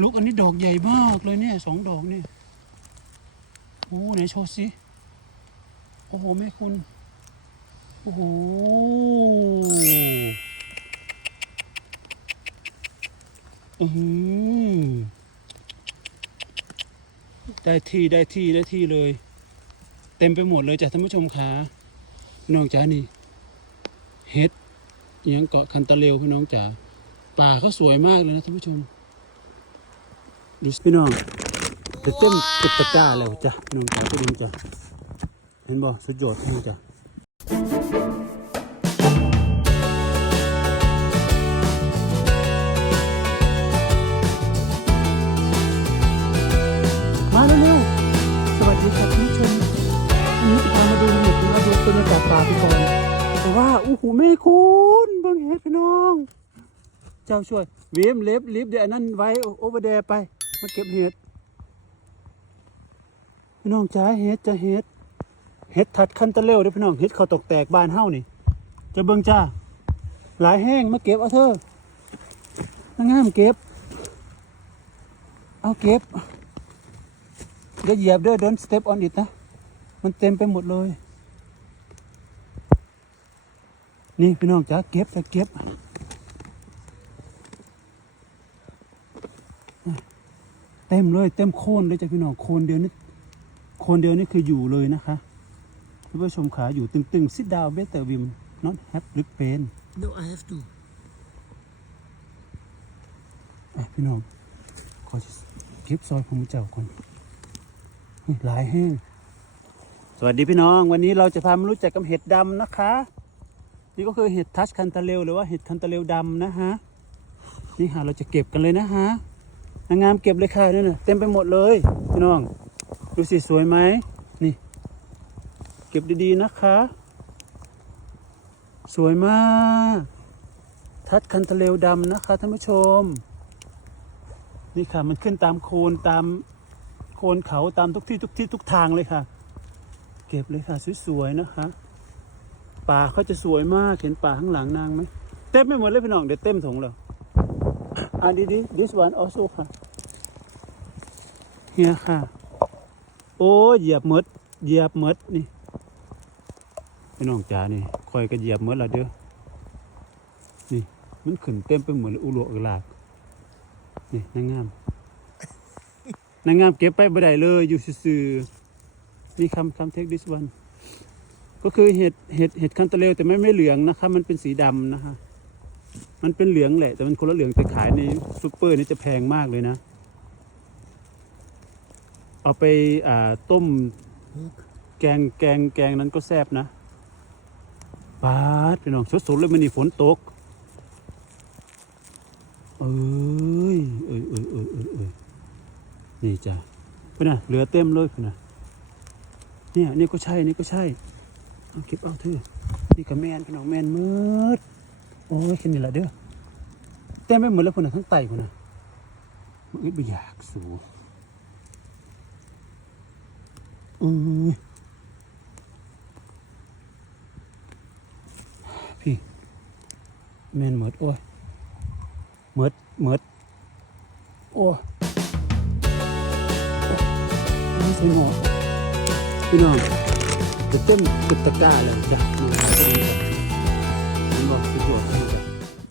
ลูกอันนี้ดอกใหญ่มากเลยเนี่ยสองดอกเนี่ยโอ้ไหนโชว์สิโอ้โหแม่คุณโอ้โหอือหือได้ที่ได้ที่ได้ที่เลย เต็มไปหมดเลยจ้ะท่านผู้ชมขาน้องจ๋านี่เห็ดยังเกาะคันตะเลวพี่น้องจ๋าป่าเขาสวยมากเลยนะท่านผู้ชม ดูสิพี่น้องจะเต็มติดตะกร้าแล้วจ้ะพี่น้องจ๋าก็ดูจ้ะเห็นบ่สุดยอดพี่น้องจ้ะมาเร็วๆสวัสดีครับท่านผู้ชมวันนี้จะพามาดูเห็ดมาดูบรรยากาศป่าไปก่อนแต่ว่าโอ้โหแม่คุณบิ่งเห็ดพี่น้อง เจ้าช่วยเวียมเล็บลิฟเดี๋ยวอันนั้นไว้โอเวอร์เดย์ไป มาเก็บเห็ดพี่น้องจ้าเห็ดจะเห็ดเห็ดถัดคันตะเลวเด้อพี่น้องเห็ดเขาตกแตกบานเฮ้านี่จะเบิ่งจ้า หลายแห้งมาเก็บเอาเถอะงงามเก็บ เอาเก็บเดี๋ยวเหยียบเด้อ don't step on it นะ มันเต็มไปหมดเลย นี่พี่น้องจ้าเก็บจะเก็บ เต็มเลยเต็มโคนเลยจ้ะพี่น้องโคนเดียวนี่โคนเดียวนี่คืออยู่เลยนะคะท่านผู้ชมขาอยู่ตึงๆ sit down better wim not have lip pain No, I have to. อะพี่น้องขอเก็บซอยของเจ้าก่อนเฮ้ยหลายแห้งสวัสดีพี่น้อง วันนี้เราจะพามารู้จักกับเห็ดดำนะคะ นี่ก็คือเห็ดทัชคันตะเลวหรือว่าเห็ดคันตะเลวดำนะฮะนี่ค่ะเราจะเก็บกันเลยนะฮะ นางงามเก็บเลยค่ะนี่นะเต็มไปหมดเลยพี่น้อง ดูสิสวยไหมนี่ เก็บดีๆนะคะ สวยมาก ทัดคันทะเลวดำนะคะท่านผู้ชม นี่ค่ะมันขึ้นตามโคนตามโคนเขาตามทุกที่ทุกที่ทุกทางเลยค่ะ เก็บเลยค่ะสวยๆนะคะป่าเขาจะสวยมากเห็นป่าข้างหลังนางไหมเต็มไปหมดเลยพี่น้องเดี๋ยวเต็มถุงแล้ว อะดีดี this one also ค่ะเฮียค่ะ โอ้เหยียบหมดเหยียบหมดนี่พี่น้องจ๋านี่คอยก็เหยียบหมดและเด้อนี่มันขึ้นเต็มไปหมดเลยอุโลกอุลากนี่นางงามนางงามเก็บไปบ่ได้เลยอยู่ซื่อๆนี่คำคำเทคดิสวันก็คือเห็ดเห็ดเห็ดคันตะเลวแต่ไม่ไม่เหลืองนะคะ มันเป็นสีดำนะคะ มันเป็นเหลืองแหละ แต่มันคนละเหลืองแต่ขายในซูเปอร์นี่จะแพงมากเลยนะ เอาไปอ่าต้ม แกงแกงแกงนั้นก็แซ่บนะปาดพี่น้องสดๆเลยมันนี่ฝนตก เอ้ยเอ้ยเอ้ยเอ้ยเอ้ยเอ้ยนี่จ้ะเพื่อนะเหลือเต็มเลยเพื่อนะเนี่ยนี่ก็ใช่นี่ก็ใช่เอาเก็บเอาเถอะนี่ก็แมนพี่น้องแมนมืด อ้ยแค่นี้แหละเด้อเต็มไปหมดแล้วเพื่อนน่ะทั้งไตเพื่อนน่ะมันอึดไม่อยากสูเอ้ยพี่แมนเหมดโอ้ยเหมิดเหมิดโอ้นี่ใส่หมอพี่น้องจะเต้นกุดตะกร้าแล้วจ้ะ